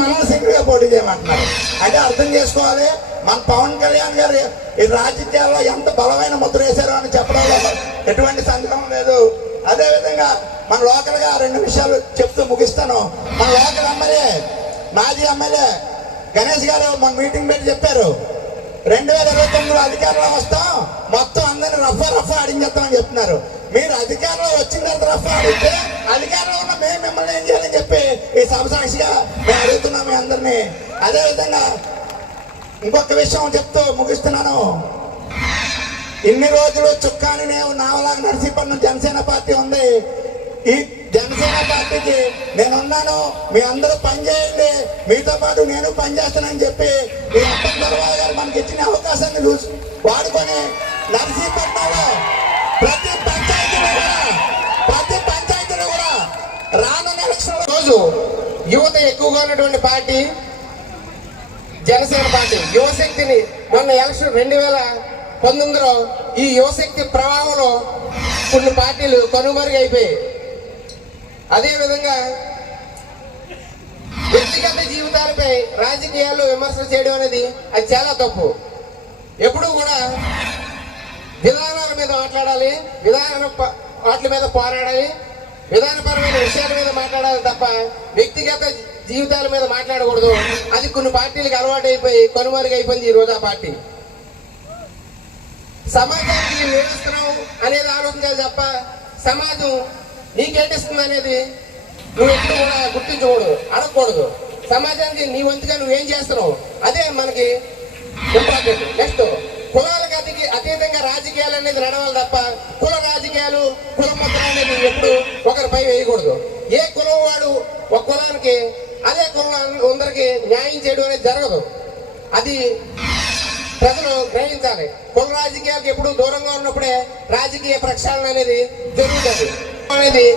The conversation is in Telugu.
మనల్ని సింగిల్గా పోటీ చేయమంటున్నారు. అంటే అర్థం చేసుకోవాలి మన పవన్ కళ్యాణ్ గారు ఈ రాజకీయాల్లో ఎంత బలమైన ముద్ర వేశారో అని చెప్పడంలో ఎటువంటి సందేహం లేదు. అదేవిధంగా మన లోకల్గా రెండు విషయాలు చెప్తూ ముగిస్తాను. మన లోకల్ ఎమ్మెల్యే మాజీ ఎమ్మెల్యే గణేష్ గారు మన మీటింగ్ పెట్టి చెప్పారు. రెండు వేల ఇరవై తొమ్మిదిలో అధికారంలో వస్తాం మొత్తం అందరినీ రఫా రఫా అడిగేస్తామని చెప్తున్నారు మీరు అధికారంలో వచ్చిన తర్వాత రఫా అడిగితే ఈ సభ సాక్షిగా మేము అడుగుతున్నాం మీ అందరినీ. అదేవిధంగా ఇంకొక విషయం చెప్తూ ముగిస్తున్నాను. ఇన్ని రోజులు చుక్కాని నేను నావలాగా నరసీపట్నం జనసేన పార్టీ ఉంది. ఈ జనసేన పార్టీకి నేనున్నాను. మీ అందరూ పనిచేయండి. మీతో పాటు నేను పనిచేస్తానని చెప్పి ఈ అప్పటి దర్వాజ గారు మనకి ఇచ్చిన అవకాశాన్ని చూసి వాడుకొని నరసీపట్నంలో ప్రతి పంచాయతీలో కూడా ప్రతి పంచాయతీలో కూడా రానున్న ఎలక్షన్ రోజు యువత ఎక్కువగా ఉన్నటువంటి పార్టీ జనసేన పార్టీ. యువశక్తిని మొన్న ఎలక్షన్ రెండు వేల పంతొమ్మిదిలో ఈ యువశక్తి ప్రవాహంలో కొన్ని పార్టీలు కనుమరుగైపోయాయి అదేవిధంగా వ్యక్తిగత జీవితాలపై రాజకీయాల్లో విమర్శలు చేయడం అనేది అది చాలా తప్పు. ఎప్పుడూ కూడా విధానాల మీద మాట్లాడాలి విధాన వాటి మీద పోరాడాలి విధానపరమైన విషయాల మీద మాట్లాడాలి తప్ప వ్యక్తిగత జీవితాల మీద మాట్లాడకూడదు. అది కొన్ని పార్టీలకు అలవాటు అయిపోయి కనుమరుగైపోయింది ఈ రోజు ఆ పార్టీ. సమాజానికి ఏమిస్తున్నావు అనేది ఆలోచించాలి తప్ప సమాజం నీకేటిస్తుంది అనేది నువ్వు ఎప్పుడు కూడా గుర్తించకూడదు అడగకూడదు. సమాజానికి నీ వంతుగా నువ్వేం చేస్తున్నావు? అదే మనకి ఇంపార్టెంట్ నెక్స్ట్ కులాలకు అతికి అతీతంగా రాజకీయాలు అనేది నడవాలి తప్ప కుల రాజకీయాలు కుల ముద్ర అనేది ఎప్పుడు ఒకరిపై వేయకూడదు. ఏ కులం వాడు ఒక కులానికి అదే కులం అందరికి న్యాయం చేయడం అనేది జరగదు. అది ప్రజలు గ్రహించాలి. కుల రాజకీయాలకు ఎప్పుడు దూరంగా ఉన్నప్పుడే రాజకీయ ప్రక్షాళన అనేది జరుగుతుంది. అనేది